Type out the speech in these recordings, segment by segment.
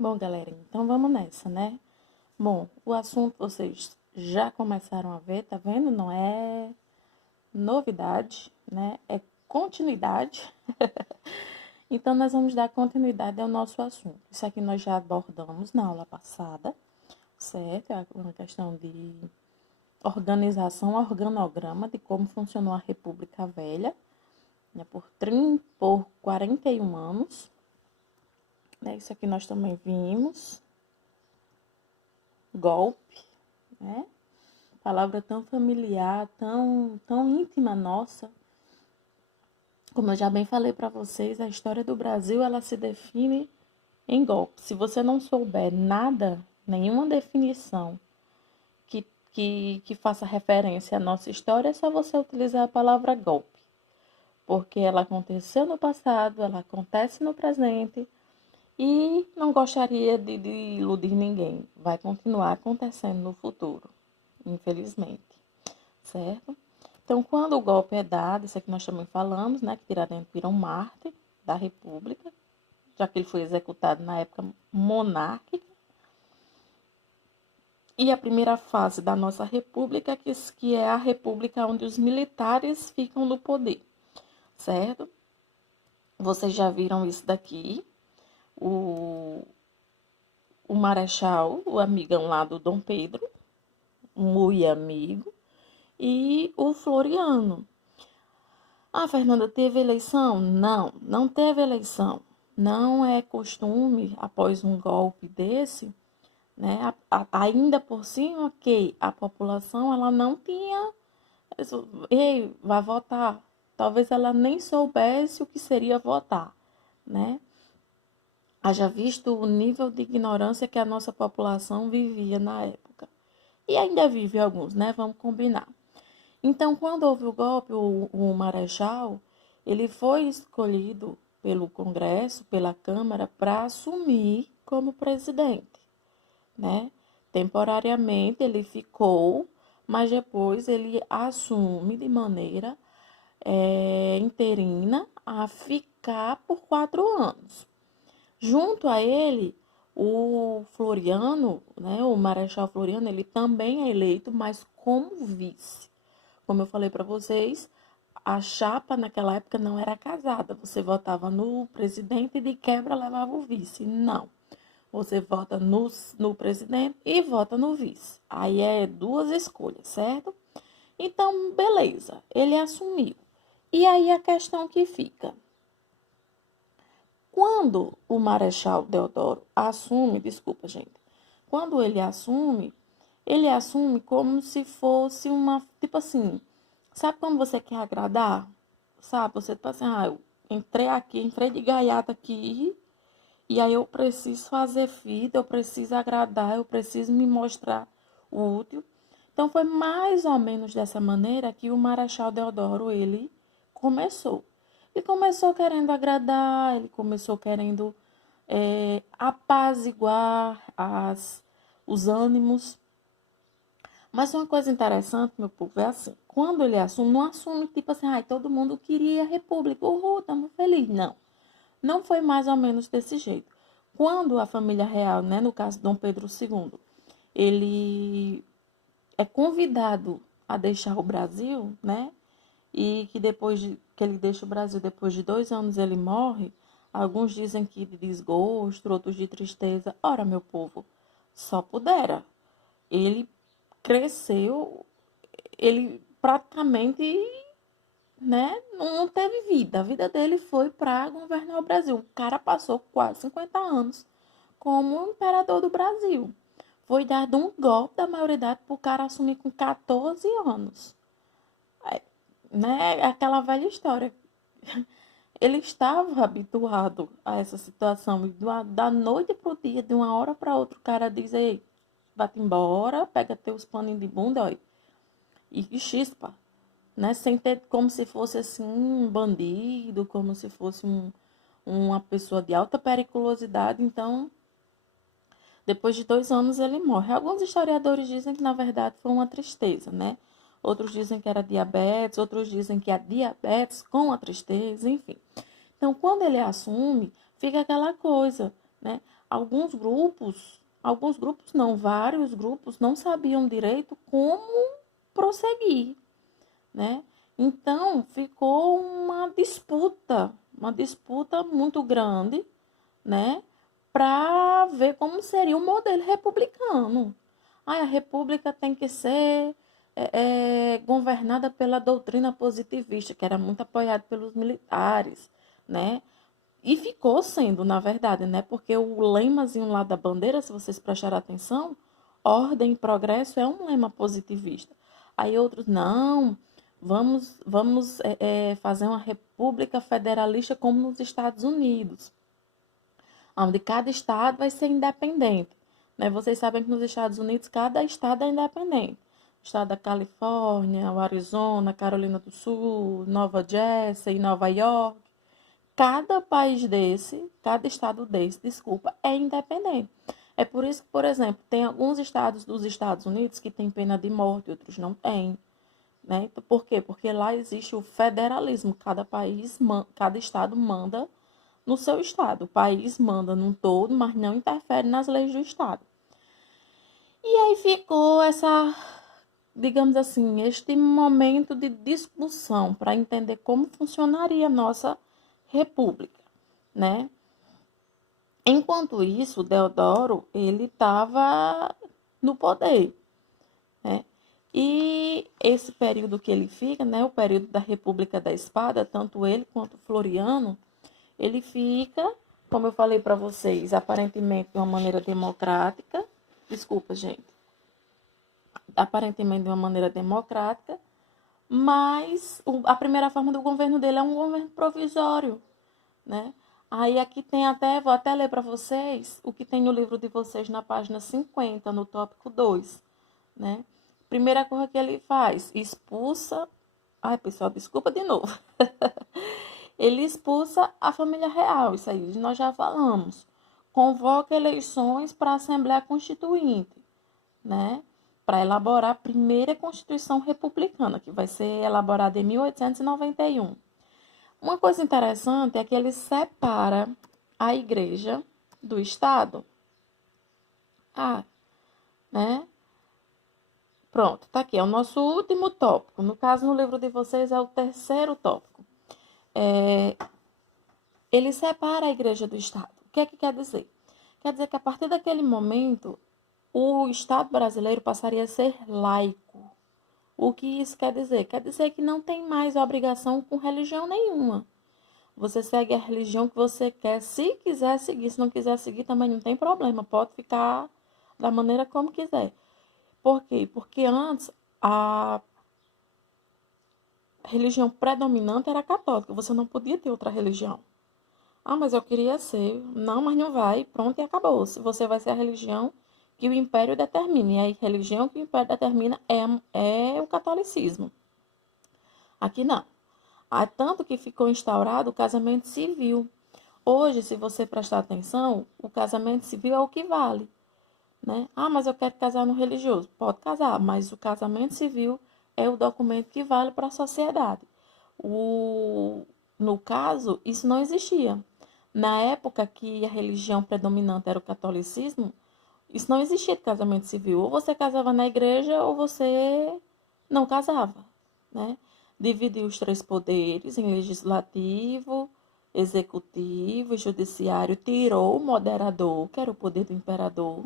Bom, galera, então vamos nessa, né? Bom, o assunto vocês já começaram a ver, tá vendo? Não é novidade, né? É continuidade. Então, nós vamos dar continuidade ao nosso assunto. Isso aqui nós já abordamos na aula passada, certo? É uma questão de organização, organograma de como funcionou a República Velha, né? Por 41 anos. Né? Isso aqui nós também vimos. Golpe, né? Palavra tão familiar, tão íntima nossa. Como eu já bem falei para vocês, a história do Brasil, ela se define em golpe. Se você não souber nada, nenhuma definição que faça referência à nossa história, é só você utilizar a palavra golpe. Porque ela aconteceu no passado, ela acontece no presente e não gostaria de iludir ninguém. Vai continuar acontecendo no futuro, infelizmente. Certo? Então, quando o golpe é dado, isso aqui nós também falamos, né, que Tiradentes vira um mártir da República, já que ele foi executado na época monárquica. E a primeira fase da nossa República, que é a República onde os militares ficam no poder, certo? Vocês já viram isso daqui, o, o Marechal, o amigão lá do Dom Pedro, muito amigo, e o Floriano. Ah, Fernanda, teve eleição? Não, não teve eleição. Não é costume, após um golpe desse, né? Ainda por cima que a população ela não tinha. Ei, vai votar. Talvez ela nem soubesse o que seria votar, né? Haja visto o nível de ignorância que a nossa população vivia na época. E ainda vive alguns, né? Vamos combinar. Então, quando houve o golpe, o Marechal, ele foi escolhido pelo Congresso, pela Câmara, para assumir como presidente, né? Temporariamente ele ficou, mas depois ele assume de maneira interina a ficar por 4 anos. Junto a ele, o Floriano, né, o Marechal Floriano, ele também é eleito, mas como vice. Como eu falei para vocês, a chapa naquela época não era casada. Você votava no presidente e de quebra levava o vice. Não. Você vota no presidente e vota no vice. Aí é duas escolhas, certo? Então, beleza. Ele assumiu. E aí a questão que fica. Quando o Marechal Deodoro assume, desculpa, gente. Quando ele assume como se fosse uma, tipo assim, sabe quando você quer agradar? Sabe? Você tá assim, eu entrei aqui, entrei de gaiata aqui, e aí eu preciso fazer vida, eu preciso agradar, eu preciso me mostrar útil. Então foi mais ou menos dessa maneira que o Marechal Deodoro, ele começou. Ele começou querendo agradar, ele começou querendo apaziguar os ânimos. Mas uma coisa interessante, meu povo, é assim, quando ele assume, não assume tipo assim, todo mundo queria a república, uhul, estamos felizes. Não, não foi mais ou menos desse jeito. Quando a família real, né, no caso Dom Pedro II, ele é convidado a deixar o Brasil, né, e que que ele deixa o Brasil, depois de 2 anos ele morre, alguns dizem que de desgosto, outros de tristeza. Ora, meu povo, só pudera. Ele cresceu, ele praticamente, né, não teve vida. A vida dele foi para governar o Brasil. O cara passou quase 50 anos como imperador do Brasil. Foi dado um golpe da maioridade para o cara assumir com 14 anos. Né? Aquela velha história. Ele estava habituado a essa situação. E da noite para o dia, de uma hora para outra, o cara diz, ei, vai-te embora, pega teus paninhos de bunda, ó, e chispa, né? Sem ter como se fosse assim um bandido, como se fosse uma pessoa de alta periculosidade. Então, depois de 2 anos ele morre. Alguns historiadores dizem que na verdade foi uma tristeza, né? Outros dizem que era diabetes, outros dizem que é diabetes com a tristeza, enfim. Então, quando ele assume, fica aquela coisa, né? alguns grupos não, vários grupos não sabiam direito como prosseguir, né? Então, ficou uma disputa muito grande, né? Para ver como seria o modelo republicano. A república tem que ser governada pela doutrina positivista, que era muito apoiada pelos militares, né? E ficou sendo, na verdade, né? Porque o lemazinho lá da bandeira, se vocês prestarem atenção, ordem e progresso é um lema positivista. Aí outros, não, vamos fazer uma república federalista como nos Estados Unidos, onde cada estado vai ser independente, né? Vocês sabem que nos Estados Unidos cada estado é independente. O estado da Califórnia, o Arizona, Carolina do Sul, Nova Jersey, Nova York. Cada estado desse, desculpa, é independente. É por isso que, por exemplo, tem alguns estados dos Estados Unidos que têm pena de morte, outros não têm, né? Então, por quê? Porque lá existe o federalismo. Cada estado manda no seu estado. O país manda num todo, mas não interfere nas leis do estado. E aí ficou digamos assim, este momento de discussão para entender como funcionaria a nossa república, né? Enquanto isso, Deodoro, ele estava no poder, né? E esse período que ele fica, né, o período da República da Espada, tanto ele quanto Floriano, ele fica, como eu falei para vocês, aparentemente de uma maneira democrática. Desculpa, gente. Aparentemente de uma maneira democrática, mas a primeira forma do governo dele é um governo provisório, né? Aí aqui tem até, vou até ler para vocês o que tem no livro de vocês na página 50, no tópico 2, né? Primeira coisa que ele faz, expulsa... Ai, pessoal, desculpa de novo. Ele expulsa a família real, isso aí nós já falamos. Convoca eleições para a Assembleia Constituinte, né? Para elaborar a primeira Constituição Republicana, que vai ser elaborada em 1891. Uma coisa interessante é que ele separa a igreja do Estado. Né? Pronto, tá aqui, é o nosso último tópico. No caso, no livro de vocês, é o terceiro tópico. Ele separa a igreja do Estado. O que é que quer dizer? Quer dizer que a partir daquele momento, o Estado brasileiro passaria a ser laico. O que isso quer dizer? Quer dizer que não tem mais obrigação com religião nenhuma. Você segue a religião que você quer, se quiser seguir. Se não quiser seguir, também não tem problema. Pode ficar da maneira como quiser. Por quê? Porque antes a religião predominante era a católica. Você não podia ter outra religião. Ah, mas eu queria ser. Não, mas não vai. Pronto, e acabou. Se você vai ser a religião que o império determina. E a religião que o império determina é o catolicismo. Aqui não. Tanto que ficou instaurado o casamento civil. Hoje, se você prestar atenção, o casamento civil é o que vale, né? Ah, mas eu quero casar no religioso. Pode casar, mas o casamento civil é o documento que vale para a sociedade. No caso, isso não existia. Na época que a religião predominante era o catolicismo, isso não existia de casamento civil. Ou você casava na igreja ou você não casava, né? Dividiu os três poderes em legislativo, executivo e judiciário, tirou o moderador, que era o poder do imperador,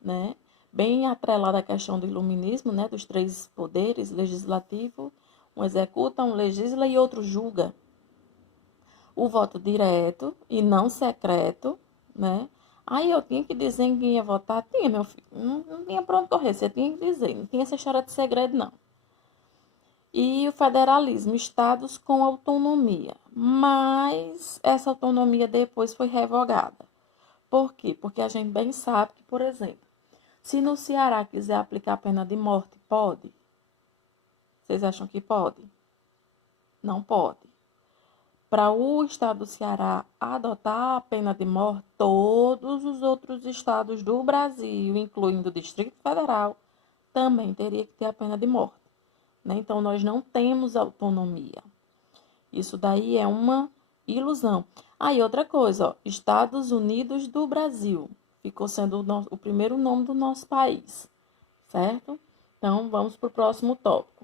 né? Bem atrelada à questão do iluminismo, né? Dos três poderes, legislativo, um executa, um legisla e outro julga. O voto direto e não secreto, né? Aí eu tinha que dizer em quem ia votar. Tinha, meu filho. Não tinha pra onde correr, você tinha que dizer. Não tinha essa história de segredo, não. E o federalismo, estados com autonomia. Mas essa autonomia depois foi revogada. Por quê? Porque a gente bem sabe que, por exemplo, se no Ceará quiser aplicar a pena de morte, pode? Vocês acham que pode? Não pode. Para o estado do Ceará adotar a pena de morte, todos os outros estados do Brasil, incluindo o Distrito Federal, também teria que ter a pena de morte, né? Então, nós não temos autonomia. Isso daí é uma ilusão. Aí, outra coisa, ó, Estados Unidos do Brasil. Ficou sendo o primeiro nome do nosso país, certo? Então, vamos para o próximo tópico.